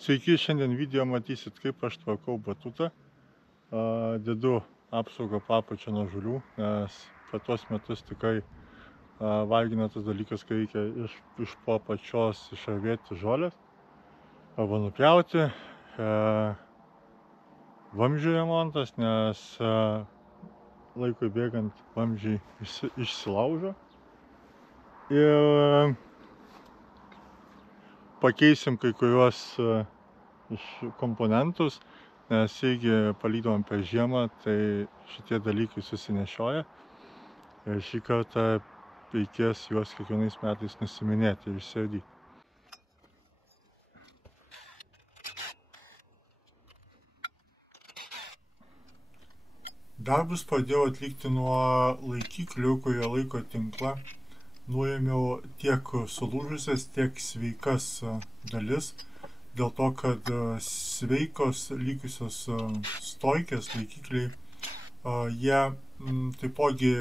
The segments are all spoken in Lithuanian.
Sveiki, šiandien video matysit, kaip aš tvarkau batutą. Dedu apsaugą po apačia nuo žulių, nes per tuos metus tikrai vargina tas dalykas, kai reikia iš po apačios išravėti žolės arba nupjauti. Vamzdžių remontas, nes laikui bėgant vamzdžiai išsilaužo. Ir pakeisim kai kuriuos iš komponentus, nes irgi palydavom per žiemą, tai šitie dalykai susinešioja. Ir šį kartą reikės juos kiekvienais metais nusiminėti ir išsiardyti. Darbus pradėjau atlikti nuo laikiklių, kurie laiko tinklą. Nuėmiau tiek sulūžusias, tiek sveikas dalis, dėl to, kad sveikos likusios stojkės laikikliai, jie taipogi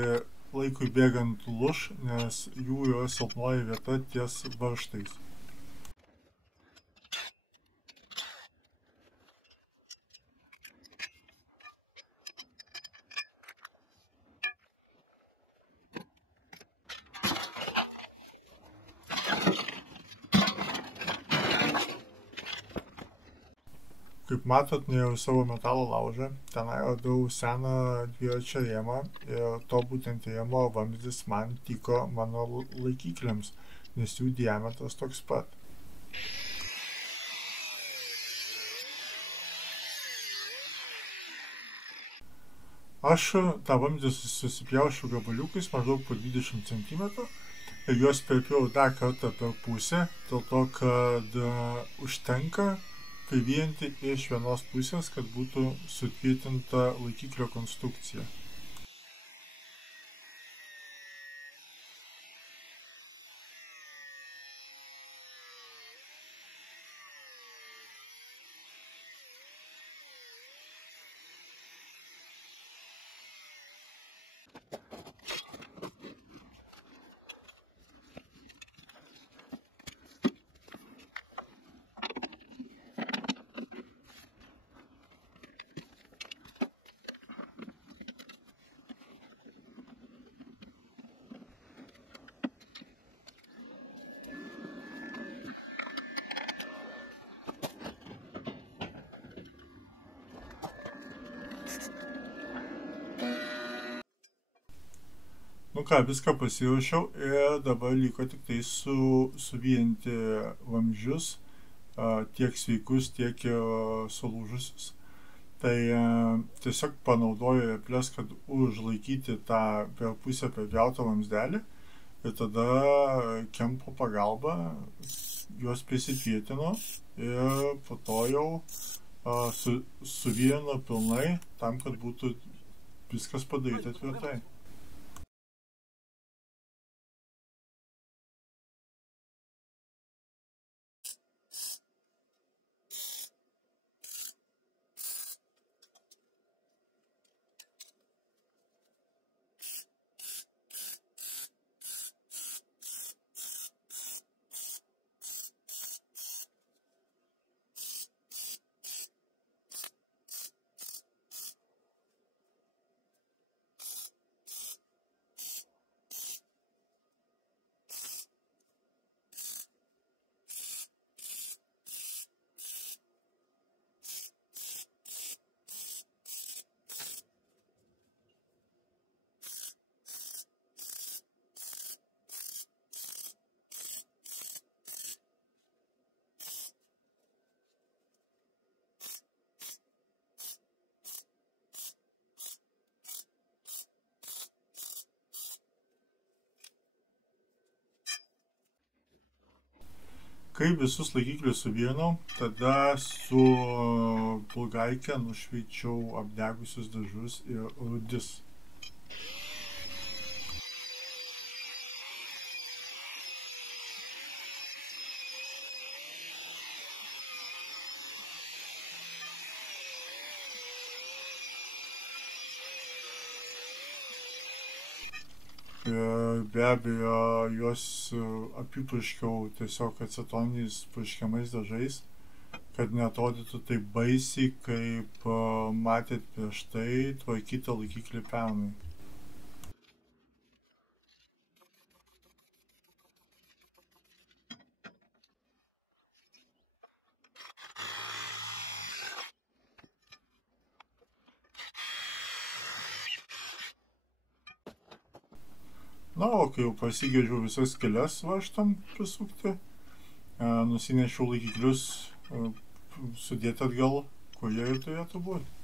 laikui bėgant lūš, nes jų yra silpnoji vieta ties varžtais. Kaip matot, nuėjau savo metalo laužą, tenai radau seną dviračio rėmą ir to būtent rėmo vamzdis man tiko mano laikikliams, nes jų diametras toks pat. Aš tą vamzdį susipjaušiau gabaliukais maždaug po 20 cm ir juos perpjau dar kartą per pusę, dėl to, kad užtenka privyjanti iš vienos pusės, kad būtų sutvirtinta laikiklio konstrukcija. Nu ką, viską pasiruošiau ir dabar liko tik tai suvienyti vamzdžius, tiek sveikus, tiek ir sulūžusius. Tai tiesiog panaudoju reples, kad užlaikyti tą per pusę perpjautą vamzdelį ir tada kempo pagalba juos prisitvirtinu ir po to jau suvienu pilnai tam, kad būtų viskas padaryta tvirtai. Kai visus laikiklius suvienau, tada su bulgaike nušveičiau apdegusius dažus ir rudis. Be abejo, juos apipurškiau tiesiog acetoniniais purškiamais dažais, kad neatrodytų taip baisiai, kaip matėt prieš tai tvarkytą laikiklį pernai. Na, o kai jau pasigėdžiau visas kelias vaštam prisukti, nusinešiau laikiklius sudėti atgal, kur jie ir turėtų būti.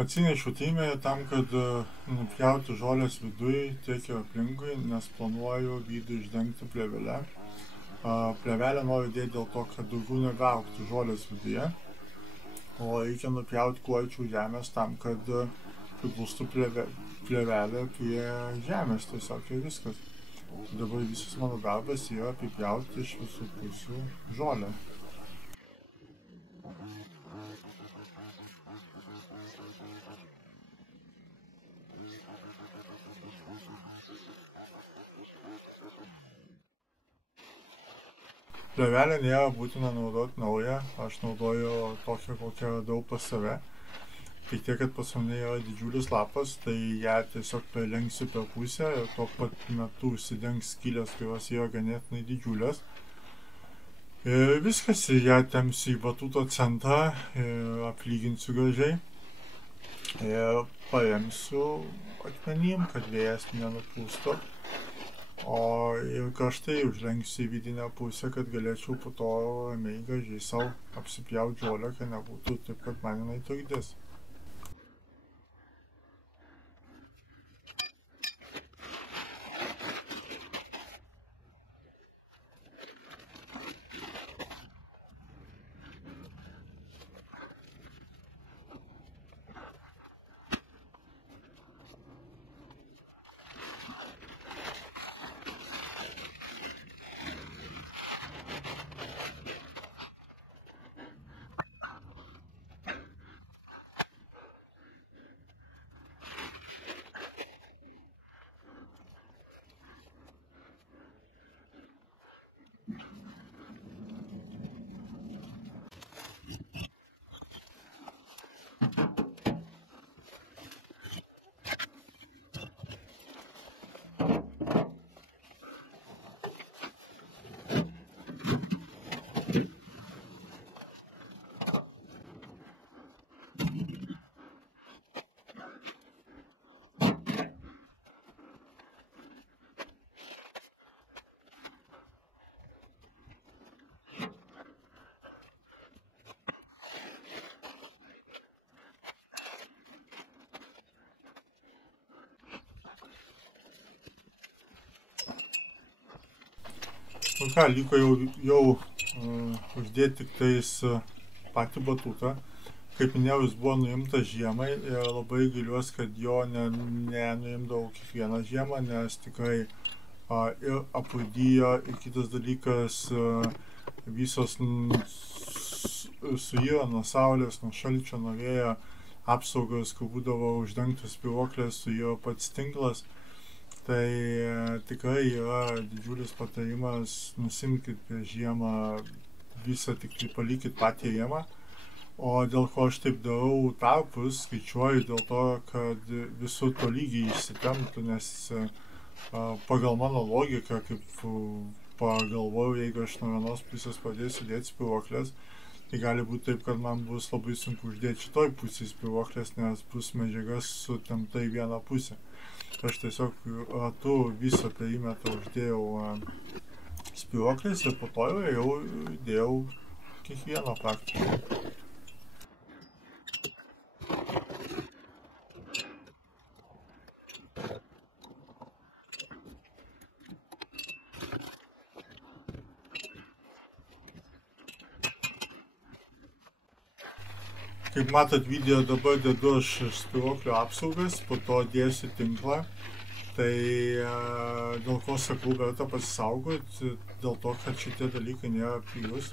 Atsinešiau trimmerį tam, kad nupjauti žolės vidui tiek ir aplinkui, nes planuoju vidų išdengti plėvelę. Plėvelę noriu dėti dėl to, kad daugiau nebeaugtų žolės viduje, o reikia nupjauti kuo arčiau žemės tam, kad priglustų plėvelė prie žemės tiesiog ir viskas. Dabar visas mano darbas yra apipjauti iš visų pusių žolę. Plėvelę nėra būtina naudoti naują, aš naudoju tokią, kokią radau pas save. Tik tiek, kad pas mane yra didžiulis lapas, tai ją tiesiog perlenksiu per pusę ir tuo pat metu užsidengs skylės, kurios yra ganėtinai didžiulės. Ir viskas, ją tempsiu į batuto centrą ir aplyginsiu gražiai. Ir paremsiu akmenim, kad vėjas nenupūstų. O ir karštai užlenksiu į vidinę pusę, kad galėčiau po to ramiai gražiai savo apsipjauti žolę, kad nebūtų taip, kad man jinai trukdys. Nu ką, liko jau uždėti tik tais patį batutą. Kaip minėjau, jis buvo nuimtas žiemai ir labai gailiuosi, kad jo nenuimdavau kiekvieną žiemą, nes tikrai ir aprūdijo, ir kitas dalykas visos suyra nuo saulės, nuo šalčio, nuo vėjo apsaugos, kur būdavo uždengtos spyruoklės, suyra pats tinklas. Tai tikrai yra didžiulis patarimas, nusimkit prieš žiemą visą, tik tai palikit patį rėmą. O dėl ko aš taip darau tarpus, skaičiuoju dėl to, kad visur tolygiai išsitemptų, nes pagal mano logiką, kaip pagalvojau, jeigu aš nuo vienos pusės pradėsiu dėti spyruoklės, tai gali būti taip, kad man bus labai sunku uždėti šitoj pusėj spyruoklės, nes bus medžiaga sutempta į vieną pusę. Aš tiesiog ratu visą perimetrą uždėjau spyruoklės ir po to jau dėjau kiekvieną praktiką. Kaip matot video, dabar dedu aš spyruoklio apsaugas, po to dėsiu tinklą Tai dėl ko sakau, verta pasisaugoti, dėl to, kad šitie dalykai nėra pigus.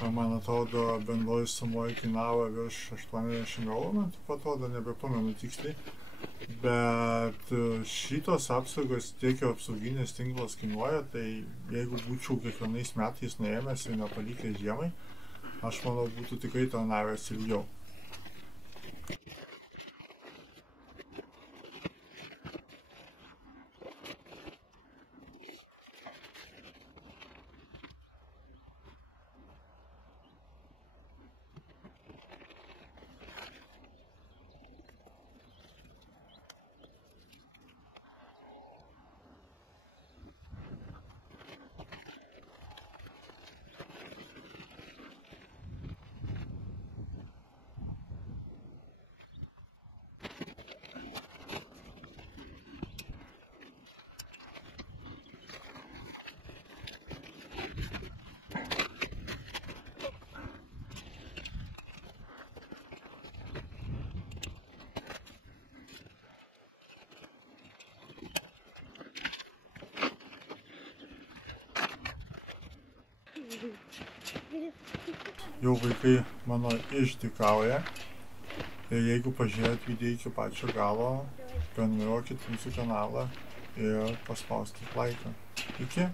Man atrodo, bendroji sumoje kainavo virš 80 eurų, man taip atrodo, nebepamenu tiksliai. Bet šitos apsaugos tiek ir apsauginės tinklas kainuoja, tai jeigu būčiau kiekvienais metais nuėmęs ir nepalikęs žiemai, aš manau, būtų tikrai tarnavęs ilgiau. Jau vaikai mano išdykauja ir jeigu pažiūrėt video iki pačio galo, prenumeruokit mūsų kanalą ir paspauskit laiką. Iki!